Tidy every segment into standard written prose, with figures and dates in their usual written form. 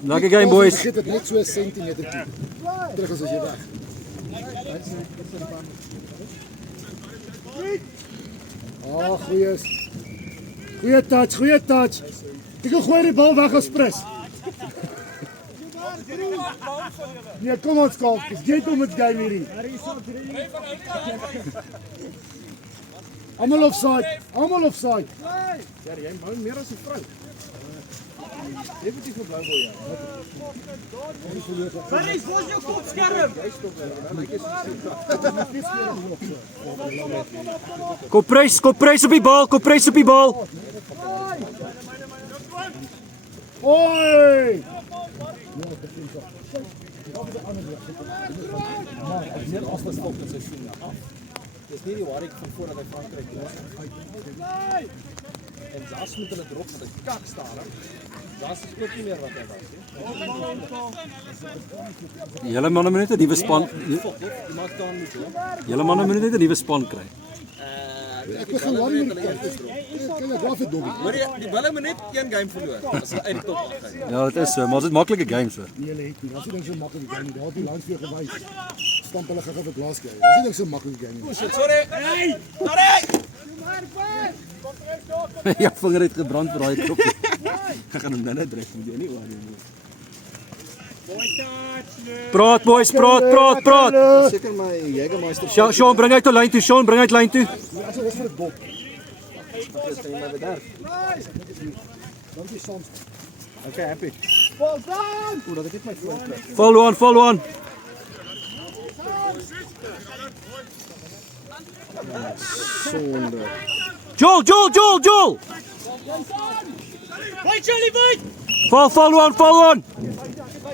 Lekker game, boys. Vergeet het net so 'n sentimeter toe. Terug as jy weg. Ah, goeie touch. Ek gaan gooi die bal weg as Pris. Nee, kom ons kalk. Jy doen met game hierdie. Almal offside. Ja, jy hou meer as 'n vrou. Definitief 'n blou bal ja. Paris, waar is jou kopskerm? Kop prys op die bal. Oi! Net afgestop met sy sien af. Dis nie die Warwick van voordat hy Frankryk los. En Jas moet hulle drop met 'n kak staan. Jas is ook nie meer wat hy was nie. Julle manne moet net 'n nuwe span. Die maak staan moet hoor. Julle manne moet net 'n nuwe span kry. Ek begin lang met die kant. Kan ek gaf dit dobby. Hoor jy, die Bulle moet net een game verloor as hulle uit die top gaan. Ja, dit is so, maar dit is maklike games so. Nee, hulle het nie. As jy dink so maklik game nie, daar op die lans vir jou gewys. Stamp hulle gou-gou op 'n glas kry. As jy dink so maklik game nie. Sorry. Ja, vinger het gebrand vir daai klop. Ek gaan hom nou net druk, moet jy nie worry nie. Praat boys, praat. Seker my Jägermeister. Sean, bring uit die lyn toe. As jy is vir 'n dop. Is jy maar bederf. Dankie soms. Okay, happy. Bal down. Hoe dat ek net my foon kry. Follow on. Sonde. Joel. Wait, Charlie, wait! Follow on.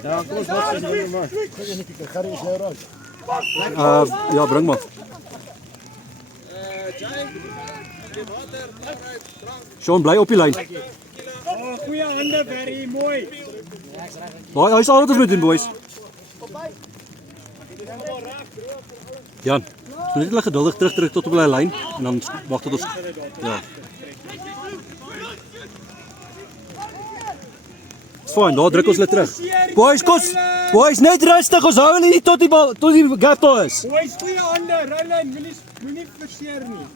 Ja, kom ons wat sê maar. Kyk net ek gaan is jou reg. Ja, bring maar. Sean, bly op die lyn. Oh, goeie hande, Barry, mooi. Hy is al wat ons moet doen, boys. Jan, so net hulle geduldig terug tot op hulle lyn en dan wag tot ons ja. Fyn, daar druk ons hulle terug. Boys, net rustig, ons hou hulle nie tot die gap daar is. Boys, goeie hande, Roland, moenie verseer nie.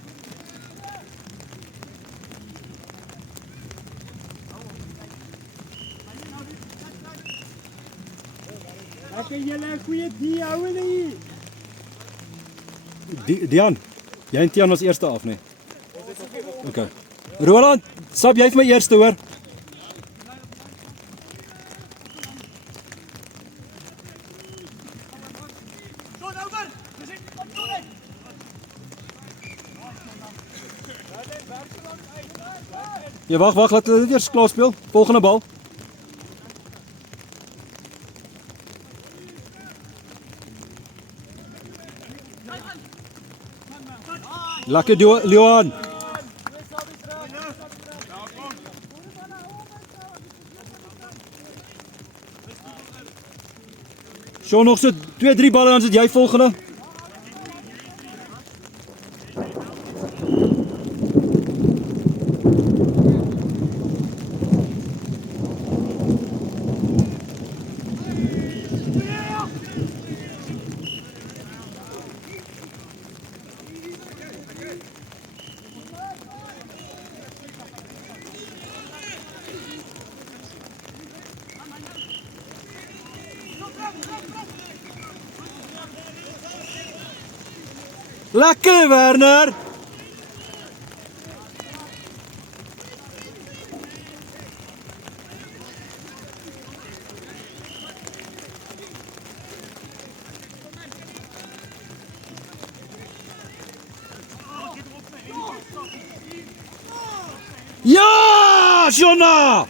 Ek het julle 'n goeie die hou hulle hier. Dian, jy en Tian was eerste af, nee. Okay. Roland, sap jy vir my eerste hoor? Ja, wag, laat hulle dit eers klaar speel. Volgende bal. Lekker Leon. Sean nog so 2-3 balle dan sit jy volgende. Lekker Werner. Ja, Jonna!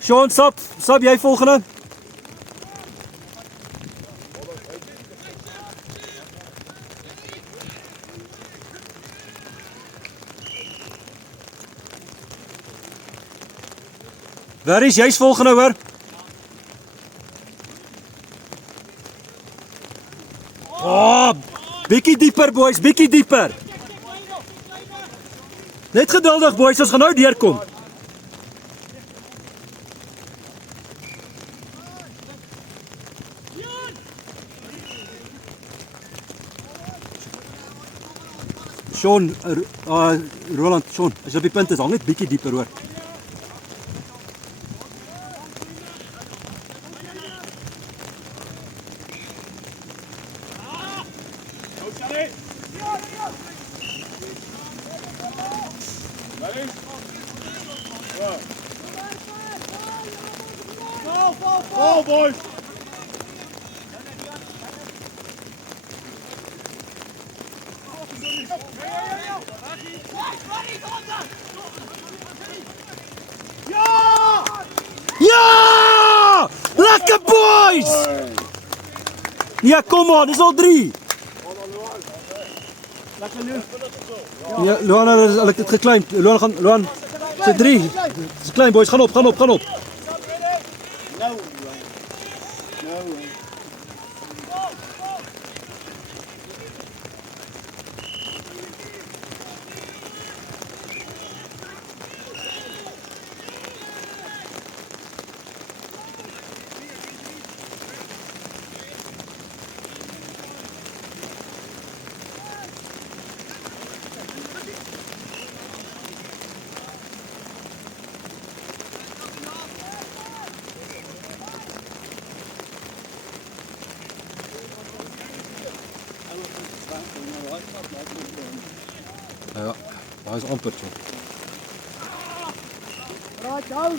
Sean, sap jy volgende? Waar is jy's volgende hoor? Oh, bietjie dieper boys, bietjie dieper. Net geduldig boys, ons gaan nou deurkom. Sean, Roland, Sean, as jy op die punt is, hang net bietjie dieper hoor. Ball, boys! Ja! Lekker boys! Ja, kom aan, dis al 3. Ja, Luan het dit geklim. Luan se 3. Dis klein boys, gaan op. Ja, daar is amper so. Right, go!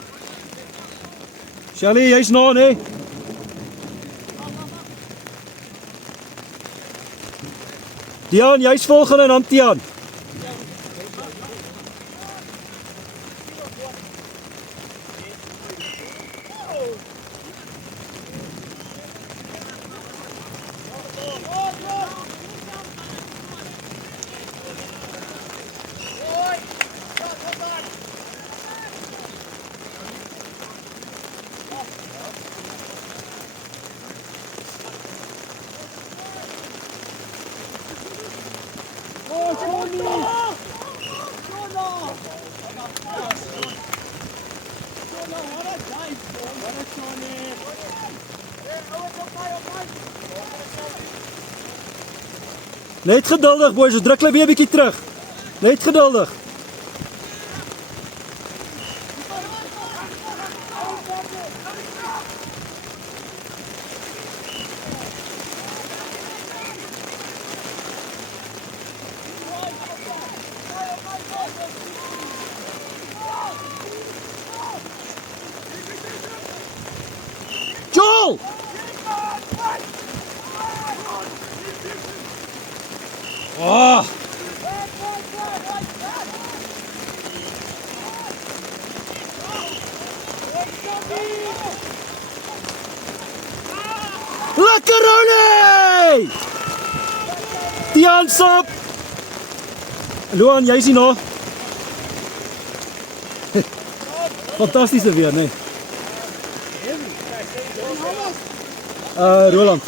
Shelly, jy's na, hè? Dian, jy's volgende en dan Tian. Oh, Johnny! Net geduldig boys, ons druk hulle weer 'n bietjie terug. Net geduldig. Joel! Oh! Lekker Ronnie! Tian sop! Luan, jy is hier nou. Fantastiese weer, nee. Roland.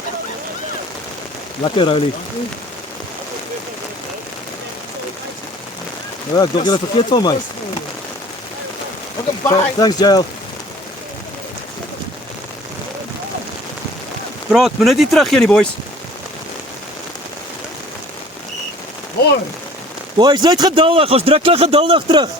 Lekker Ronnie. Ja, ek dink jy het vergeet van my. Thanks, Jael. Praat, moet net nie teruggee nie, boys. Mooi. Boys, net geduldig, ons druk hulle geduldig terug.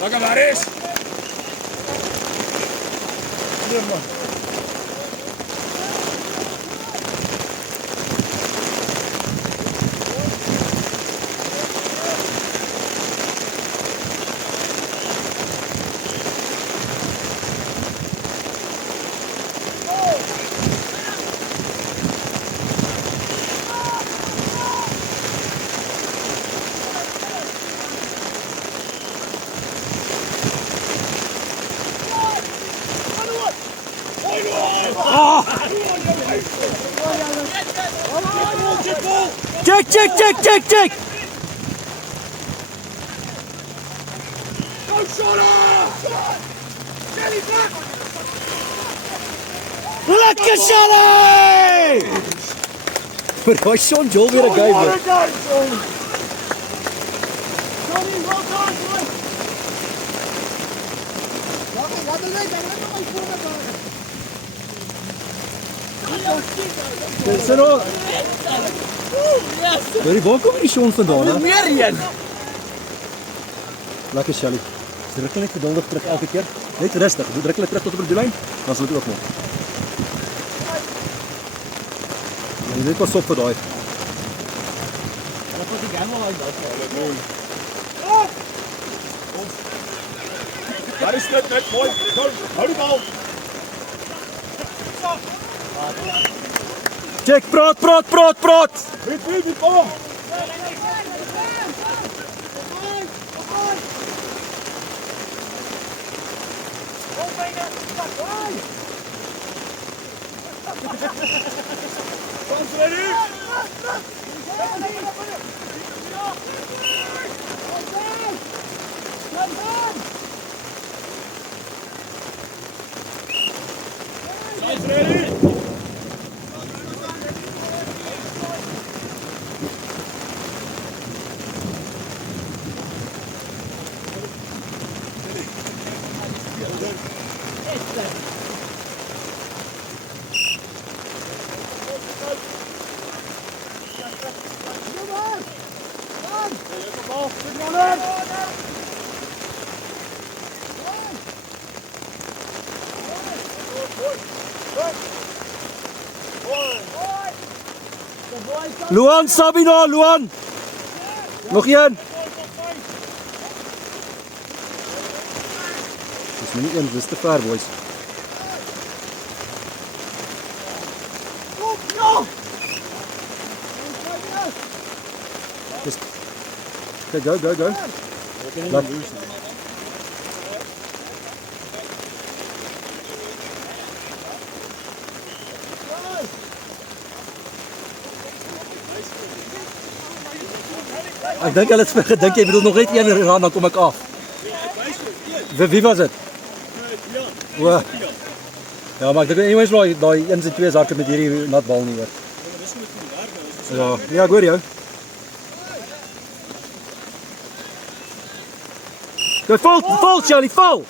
Lekker Maris! Check, check, check, check, check. Lekker Shelly! Maar hy Sean Joel weer 'n guy hoor. Dis nou. Waar kom die Sean vandaan? Hè? Meer een. Lekker Shelly. Druk net geduldig terug elke keer. Net rustig. Druk hulle terug tot op die lyn. Dan sal dit ook nog. Jy net pas op vir daai. Dat was die gamma uit daai. Daar is dit net mooi. Hou die bal. Check, praat. Wie kom. Luan, Sabino, Luan. Nog een. Dis my nie een, dis te ver boys. Dis okay, go. Laat. Ek dink hulle het vir gedink jy bedoel nog net een rand dan kom ek af. Wie was dit? O. Ja, maar ek dink anyways daai 1 en 2 hardloop met hierdie nat bal nie hoor. Ja, ek hoor jou. Go vol Charlie, vol.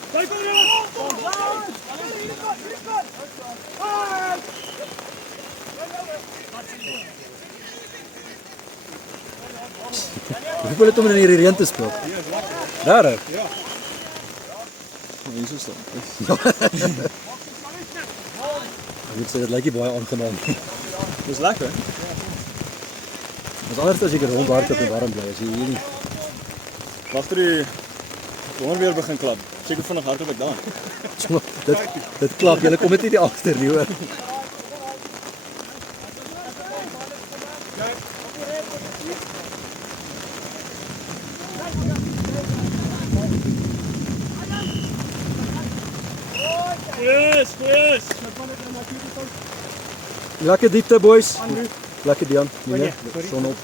Hoe wil dit om in hierdie reën te speel? Daar. Ja. Hoe is dit? Ek moet sê dit lyk baie aangenaam. Dis lekker. Dis anders as ek rondhardloop en warm bly as jy hier nie. Wag tot die hond weer begin klap. Seker vinnig hardloop ek dan. Dit klap, jy kom net nie die agter nie hoor. Yes. Lekker diepte boys. Lekker Dian. Nee, son op.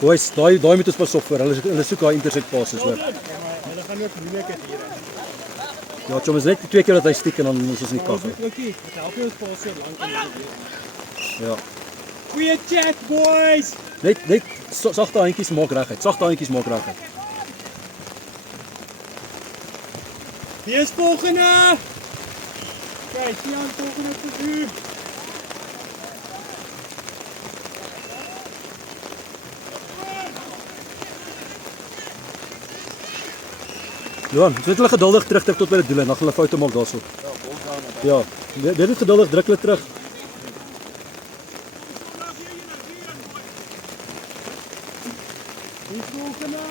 Boys, daai moet ons pas op vir. Hulle soek daai intersect passes hoor. Hulle gaan ook moeilikheid hier. Ja, Chom is net 2 keer dat hy stiek en dan is ons nie kaf nie. Ookie, dit help jou pas so lank in. Ja. Goeie chat boys. Net sagte handjies maak reguit. Sagte handjies maak reguit. Wie is volgende? Kyk, hier aan volgende vir u. Johan, jy moet hulle geduldig terugtrek tot by die doel en dan gaan hulle foute maak daarso. Ja, dit is geduldig, druk hulle terug. Wie is volgende?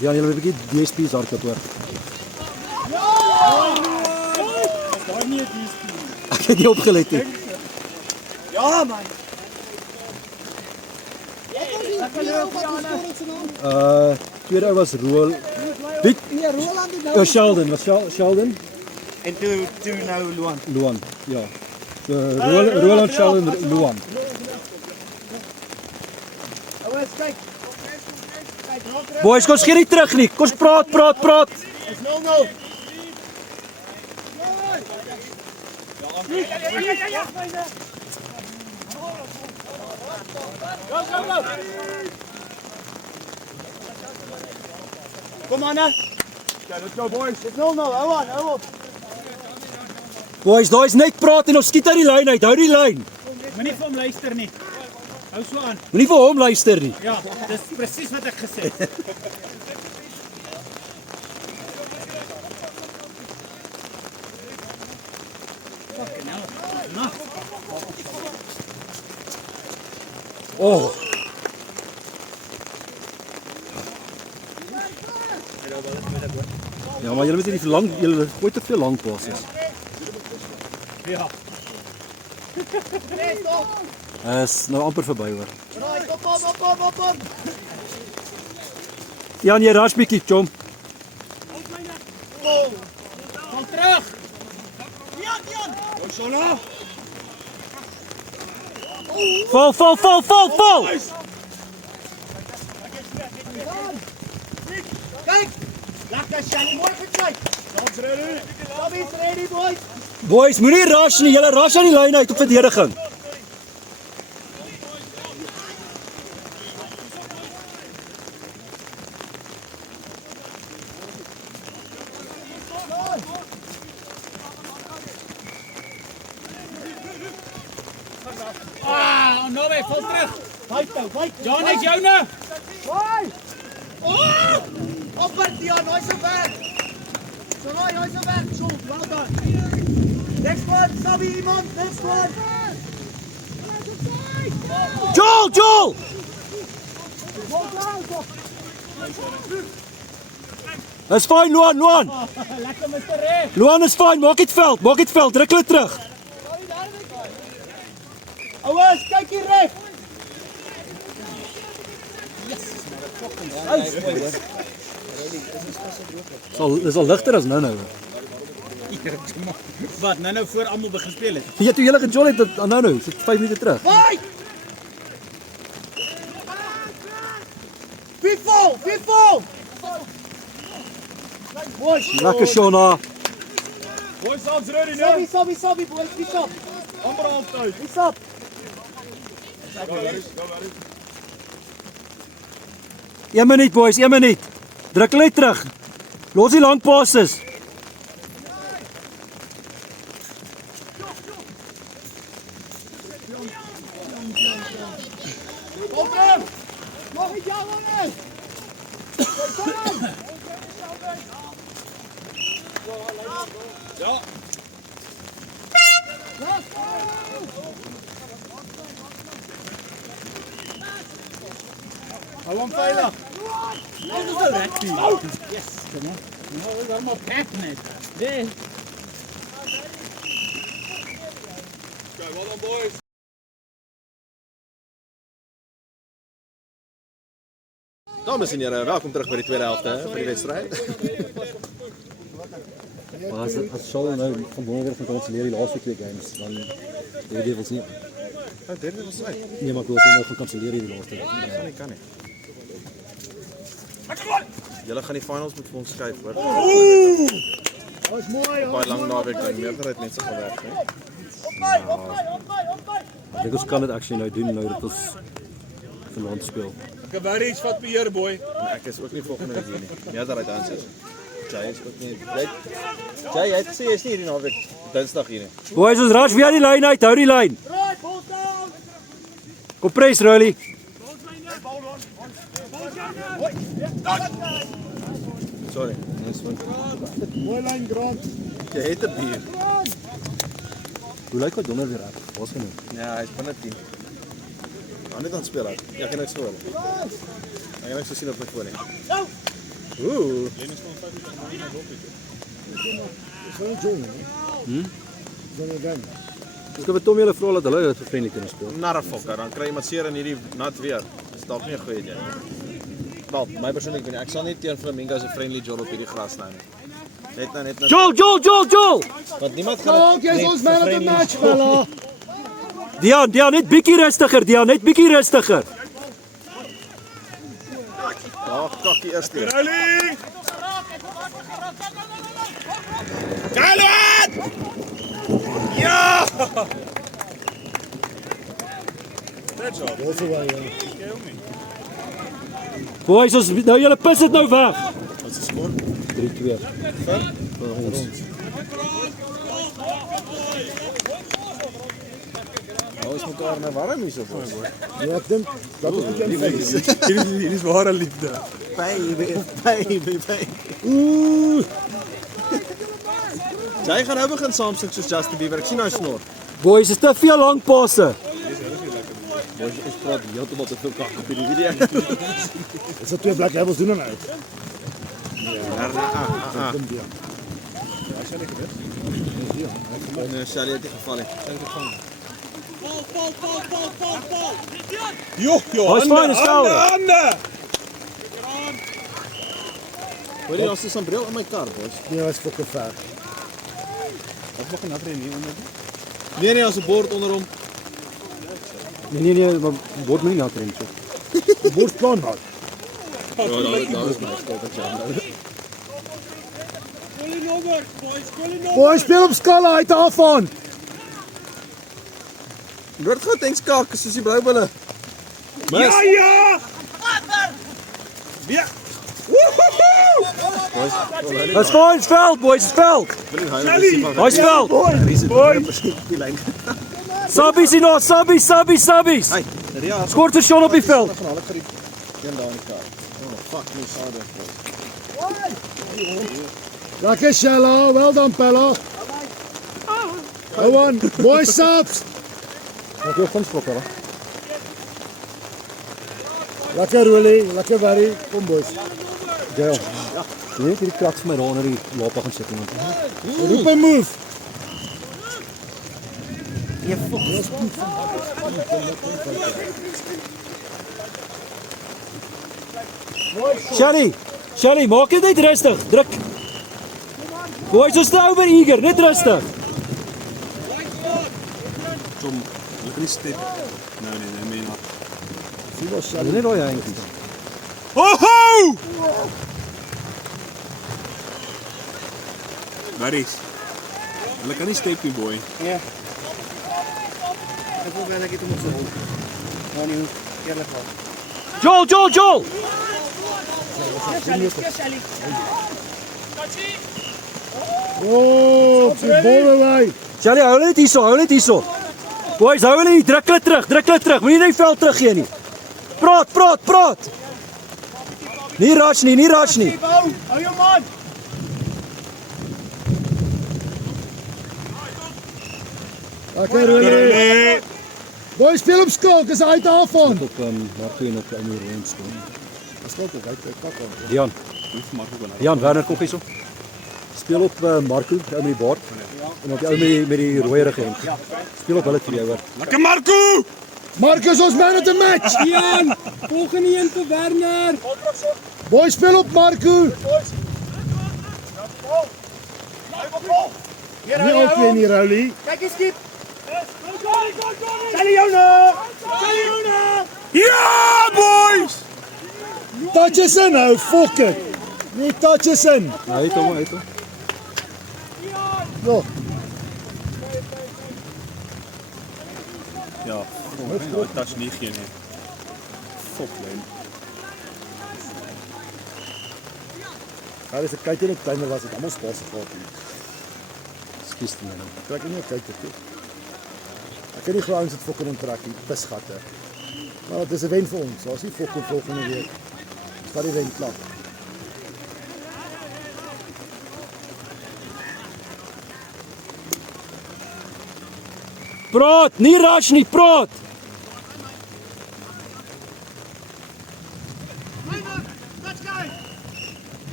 Ja, julle 'n bietjie DSP's hardloop hoor. Daar nie die Ek het nie opgelet nie. Ja man. Tweede ou was Roel. Wie? Nee, Roland het nou. Oh, Sheldon, was Sheldon? En toe nou Luan. Luan, ja. So Roland, Sheldon, Luan. Ouers kyk. Boys, kom skiet nie terug nie. Kom praat. Dis 0-0. Go. Kom aan. Okay, let's go boys. Dis 0-0. Hou aan. Boys, daai is net praat en ons skiet uit die lyn uit. Hou die lyn. Moenie vir hom luister nie. Hou so aan. Moenie vir hom luister nie. Ja, dis presies wat ek gesê het. Fucking hell. Nou. Oh. Ja, maar julle moet nie verlang, julle gooi te veel lank passes. Ja. Is nou amper verby hoor. Draai, op. Jan, jy rush bietjie, chom. Kom terug. Jan. Kom so nou. Val. Kyk. Lekker Shelly, mooi gekyk. Ons ready. Tommy's ready boys. Boys, moenie rush nie. Julle rush aan die lyn uit op verdediging. Nou weer, val terug. Byt. Jan, is joune. Hoi. Opper Dion, hy's so weg. Hy's so weg. So, well done. Next one, Sabi iemand. Next one. Joel! Dis fyn, Luan. Lekker Mr. Ray. Luan is fyn, maak dit veld, druk hulle terug. Ouers, kyk hier reg. Dis al ligter as nou. Wat, nou voor almal begin speel het. Jy toe julle gejol het nou, so 5 minute terug. Vai! Wie val? Boys, Lekker Shona. Boys, ons ready nou. Sabi boys, wie stop? Amper halftyd. Wie stop? Go, Larry. 1 minuut boys, 1 minuut. Druk hulle terug. Los die lang passes. Kom. Mag ek jou aan? Ja. Hou hom veilig. Nou is dit reg. Yes, kom aan. Nou is almal pack net. Nee. Okay, well done boys. Dames en heren, welkom terug bij de tweede helft van die wedstrijd. Maar as Shaw nou van wonder van kanselleer die laaste 2 games, dan weet jy wat nie. Derde was uit. Nee, maar ek wil nou gaan kanselleer die laaste. Kan niet. Jullie gaan die finals met ons schrijven hoor. Dis mooi. Baie lang naweek dan meerderheid mense gaan werk, hè. Ek dink ons kan dit actually nou doen nou dat ons vanaand speel. Ek wou iets wat beheer boy. Maar ek is ook nie volgende week hier nie. Meerderheid dans is. Jay is ook nie. Jay het gesê jy is nie hierdie naweek Dinsdag hier nie. Boys, ons rush weer die lyn uit, hou die lyn. Right, ball down. Kom press Rolly. Sorry. Dis van. Mooi lyn Grant. Jy het 'n bier. Hoe lyk wat donder weer reg? Waar's genoeg? Ja, hy's binne 10. Aan net aan speel uit. Ja, ek kan niks hoor. Ek kan niks sien op my foon nie. Ooh. Is wel 'n jong, hè? Is wel 'n gang. Ek het Tommy hulle vra dat hulle dit vir vriendelik kan speel. Narrefokker, dan kry iemand seer in hierdie nat weer. Dis dalk nie 'n goeie idee nie. Wel, my persoonlik weet nie. Ek sal nie teen Flamingo se friendly Joel op hierdie gras nou nie. Net nou. Joel! Want niemand gaan Ook, jy's ons man of the match, fella. Dian, net bietjie rustiger, Dian, net bietjie rustiger. Daar kakkie eers weer. Rolling! Kalwat! Ja! Dis wel, ja. Boys, ons nou julle pis dit nou weg. Wat is die skoor? 3-2. Nou is mekaar nou warm hier so voor. Ja, ek dink dat ons moet aanvat. Hier is ware liefde. Baby. Jy gaan nou begin saamsing soos Justin Bieber. Ek sien nou snor. Boys, is te veel lang passe. Ons praat heeltemal te veel kak op hierdie video. Is dit twee Black Devils doen dan uit? Dink jy? Nee, Sally het nie geval nie. Jo, Hy's fyn, is foul. hande! Hoor jy as jy son bril in my kar, boys? Nee, hy's fucking ver. Wat mag 'n afre nie onder? Nee, as 'n bord onder hom. Nee, maar word my nie later in so. Bordplan hou. Ja, daar is my skuld ek sê. Boys, speel op skalle uit af aan. Word gou tanks kak soos die bloubulle. Ja! Ja! Dis fyn, it's veld, boys, it's veld. Hy's veld. Die lyn. Sabbies hier nou, sabbies. Hey, Ria, Skort vir Sean op die veld. gaan hulle vir die een daar in die kar. Oh, fuck me sade. Lekker Shella, well done Pella. Go on, boys subs. Ek wil van skop, hè. Lekker Rolly, lekker Barry. Kom boys. Ja. Nee, hierdie kraks vir my daar onder die lapa gaan sit iemand. Roep 'n move. Shelly, maak dit net rustig. Druk. Boys, ons nou oor eager, net rustig. Tom, hulle kan nie step. Nee, meen maar. Sien was Dis Shella. net daai eintjies. Ho! Maries. Hulle kan nie step nie, boy. Ek wil wel ek het hom op sy hond. Nou nie eerlik wel. Joel. Oh, die ball away. Shelly, hou net hierso. Boys, hou hulle hier, druk hulle terug. Moenie net die veld teruggee nie. Praat. Nie rush nie. Hou jou man. Lekker Rolly. Boys, speel op skalk, is uit af aan. Op Marco en op die ander rond staan. Skalk op, uit kak aan. Dian, Werner kom hierso. Speel op Marco, die ou met die baard. En op die ou met die rooi rug hemp. Speel op hulle twee hoor. Lekker Marco! Marcus, ons man of the match. Ian, volgende een vir Werner. Boys, speel op Marco. Nie altyd nie, Rolly. Kyk eens skip. Sally jou nou. Ja, boys! Touches in nou, fuck it. Nie touches in. Uit hom. Ja, Ja, nou touch nie gee nie. Fuck, man. daar is 'n kyk in die kleiner was dit almal spasie gehad. Ekskuus tog nou. Trek nie 'n kyk toe. Ek kan nie glo ons het fucking onttrek hier, pisgatte. Maar dit is 'n wen vir ons. Ons is fucking volgende week. Vat die wen klap. Praat, nie rush nie, praat.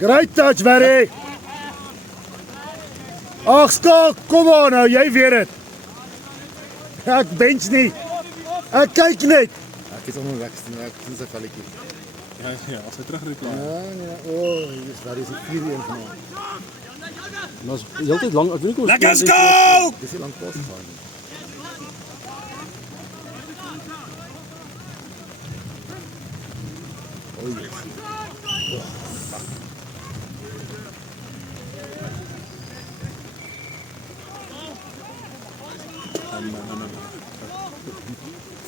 Great touch, Barry. Ag Skalk, kom aan nou, jy weet dit. Ek bench nie. Ek kyk net. Ek is om weg te maak, dis 'n velletjie. Ja, as hy terug reklaam. Ja, dis daar is 'n 4-1 van hom. En ons heeltyd lank, ek weet nie hoe Lekker Skalk! Dis 'n lang pas gegaan.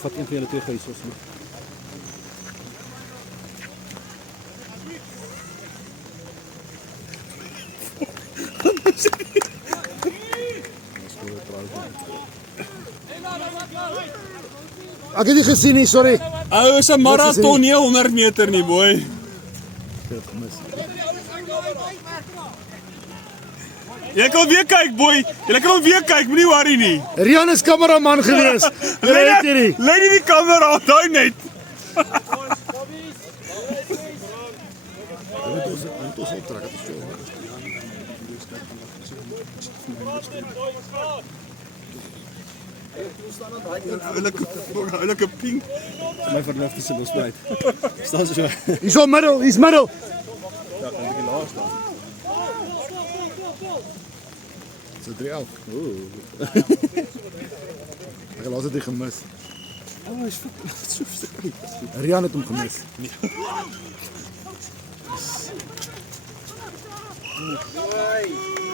vat een van julle twee gysels. Ek het nie gesien nie, sorry. Ou, is 'n maraton nie 100 meter nie, boy. Ek het gemis. Jy kan weer kyk, boy. Jy kan weer kyk, moenie worry nie. Rian is kameraman gewees. Jy weet hierdie. Lei nie die kamera, daai net. Ons sal trek, dit is so. Oulike pink. My verlofte se losbyt. Staan so. Hier's op middel, hier's middel. Ja, kan ek die laaste staan. So 3-11. Ek het laas dit gemis. Oh, is so verskrik. Rian het hom gemis.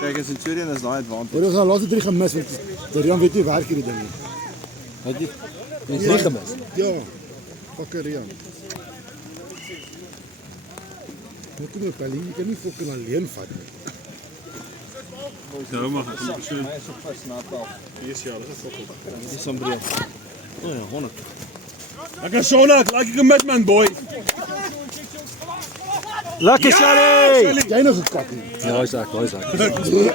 Kyk, in Centurion is daai advantage. Hoor ons nou laas 3 gemis want Rian weet nie werk hierdie ding nie. Het jy nie gemis? Ja. Fucker Rian. Moet jy nou Pelly, jy kan nie fucking alleen vat nie. Ja, maar ek moet sien. Hy is op vas na taal. Dis ja, dis 'n fokol. Dis sombreer. Oh ja, 100. Lekker Sonak, like commitment, boy. Lekker Shelly! Jy nog gekak nie. Ja, hy's ek.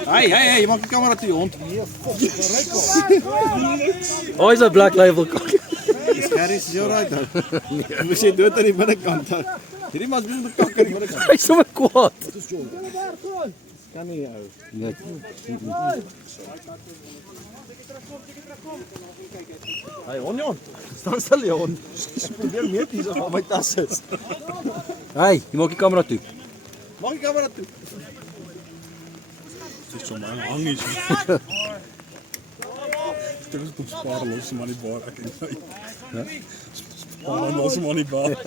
Hey, jy maak die kamera toe, hond. Hy's 'n black label. Dis Harris, is jy right nou? Nee, mos jy dood aan die binnekant. Hierdie mas moet bepak aan die binnekant. Hy's sommer kwaad. Kan nie ou. Nee. Hey, hond. Staan stil jy hond. Probeer meet hier so waar my tas is. Hey, jy maak die kamera toe. Maak die kamera toe. Dis so man hang is. Dit is op spaar los maar nie waar ek en jy. Ja. Spaar los maar nie waar.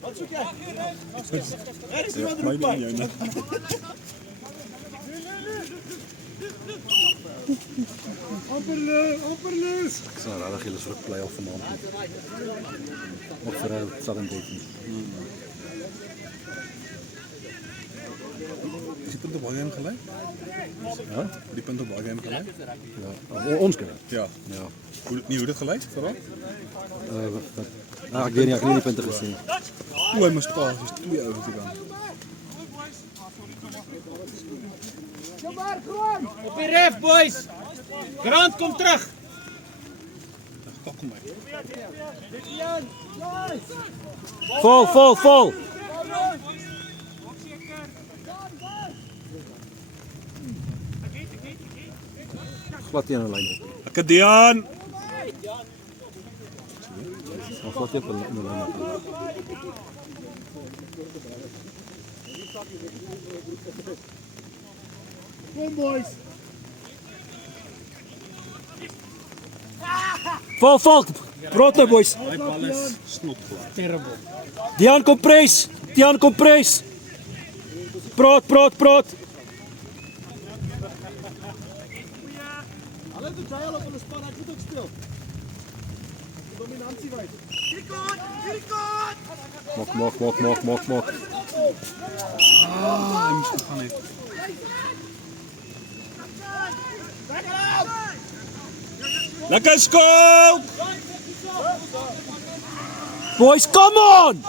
Wat soek jy? Ja, my nie jou nie. Amperloos. Ek sal regtig julle vir 'n play-off vanaand doen. Of vir 'n Southern Dayton. Is die punt op baie gelyk? Ja? Die punt op baie gelyk? Ja. Ons kan. Ja. Ja. Hoe dit gelyk vooral? Ek weet nie, ek het nie die punte gesien nie. Hoe hy moes paas, is 2 ouens hier dan. Op die ref, boys. Grant kom terug. Pak hom my. Vol. Glad teen 'n lyn op. Akadian. Ons glad teen 'n lyn op. Kom boys. Vol. Brood boys. My bal is snotglad. Terrible. Dian kom pres. Brood. Hulle het jy al op hulle span, ek moet ook speel. Dominansie wys. Mok. Hy moes gegaan het. Lekker skool. Boys, come on!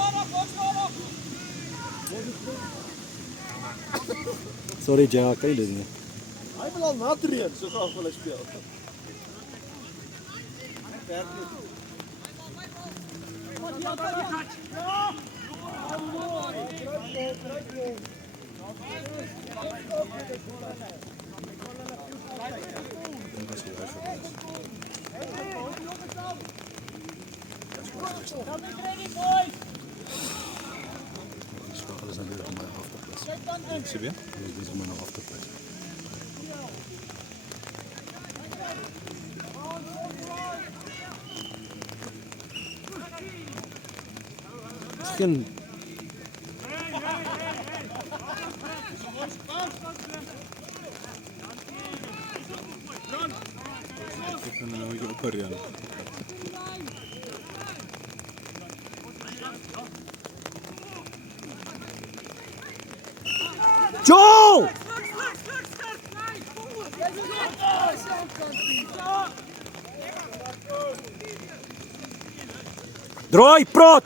Sorry, Jack, kan jy dit nie? Hy wil al natree, so graag wil hy speel. Die struggle is natuurlijk om mij af te plassen. Zie je? Die is om mij nog af te plassen. Geen Ik kan nou weer opereren. Joel! Draai, praat!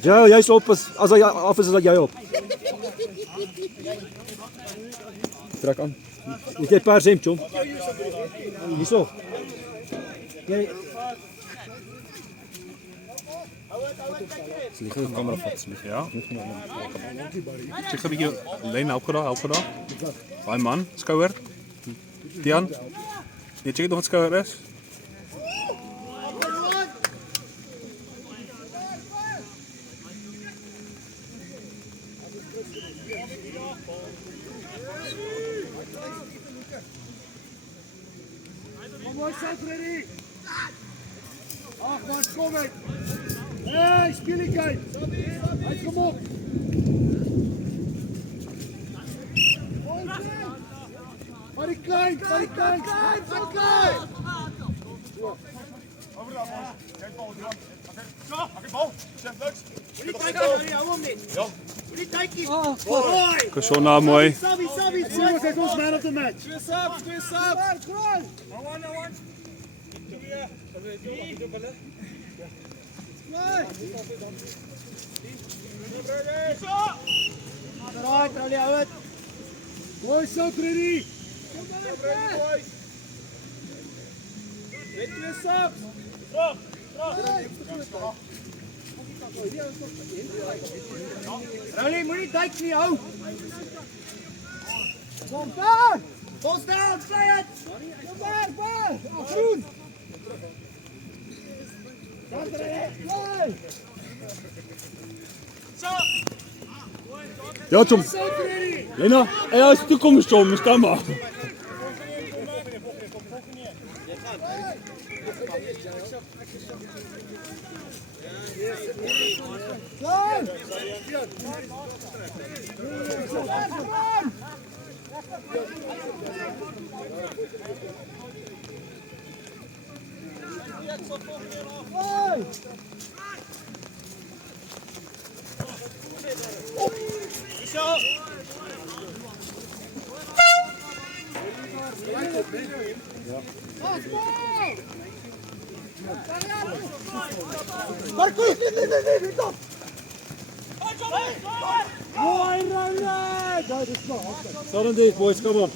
Joe, jy's op as hy af is, is jy op. Trek aan. Jy per hemp, John. Hierso. Jy Sal jy gou die kamera vat asseblief? Ja. Check 'n bietjie lyn help gedaan. Daai man, skouer. Tian. Jy check nog wat skouer is. Mooi set, ready. Ach man, kom uit. Hey, speel die kijk. Hij kom op. Maar die klein. Kosona mooi. Sabi, hij is ons man of the match. Mooi zo, ready. Rowley, moet nie duik nie, hou. Kom daar. Kom staan, play it. Kom daar, bal. Groen. Ja, Tom. Lena, ja, is toekoms, Tom, staan maar. Marcus, nee, stop. Mooi, Rowley. Dat is nog. Sudden days, boys, come on.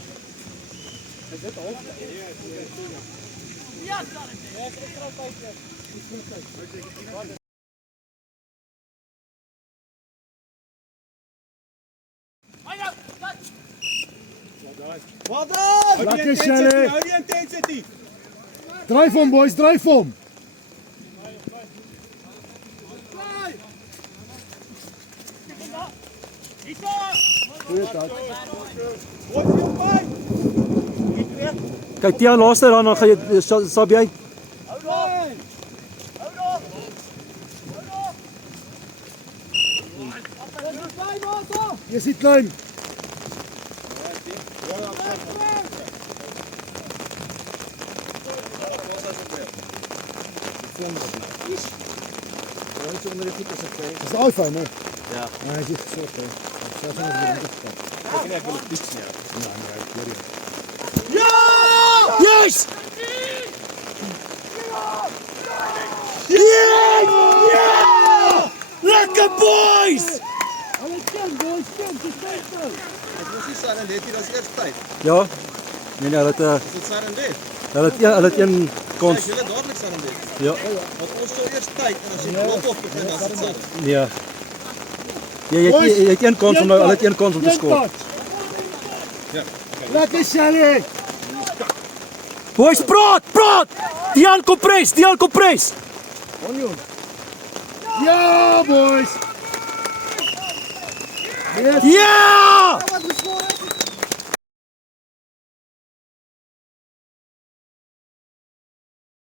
Lekker, Shelley. Hou die intensity. Drijf om, boys, drijf om. Goeie touch. Kyk, Tian, laaste dan gaan jy stap jy. Je ziet klein. Dat is de iPhone, hè? Ja. Hij zit gezocht, hè? Dat is wel een Ek weet nie ek wil 'n fiets nie. Yes! Yeah! Lekker boys! Allee, kom, boys, kom. Dit was nie Sarendet nie, dat is eers tyd. Ja. Nee, hulle het Is dit Sarendet? hulle het een kans. Kijk, julle dadelik Sarendet. Ja. Want ons sal eers tyd en as jy drop-off begin, dan is dit sal. Ja. Jy het een kans om nou, hulle het een kans om te skoor. Lekker Sally. Boys, praat! Dian kom pres. Ja, boys. Ja! Wat is voor